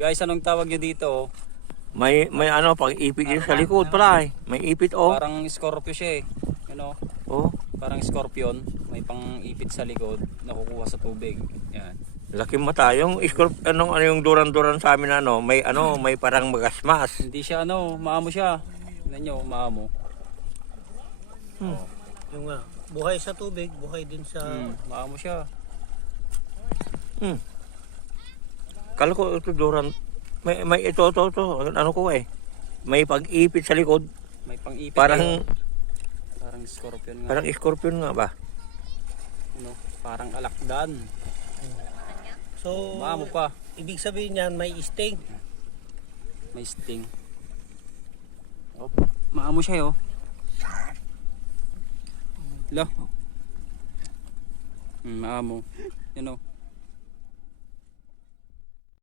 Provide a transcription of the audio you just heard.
Guys, anong tawag nyo dito? Oh? May ano, pag ipit yun sa likod pala eh. May ipit oh. Parang scorpio siya eh. You know? Oh, Parang scorpion. May pang ipit sa likod. Nakukuha sa tubig. Yan. laki mata. Yung ano yung duran-duran sa amin may parang magasmas. Hindi siya maamo siya. Tingnan nyo, maamo. Yung buhay sa tubig, buhay din sa... Maamo siya. Kala ko ito duran. May ito. Ano ko eh. May pag-ipit sa likod. May pang ipit. Parang scorpion nga. parang scorpion nga ba? Ano, parang alakdan. So, Maamo pa. ibig sabihin niyan, may sting. May sting. Oh, maamo siya oh. Lo. Maamo. You know.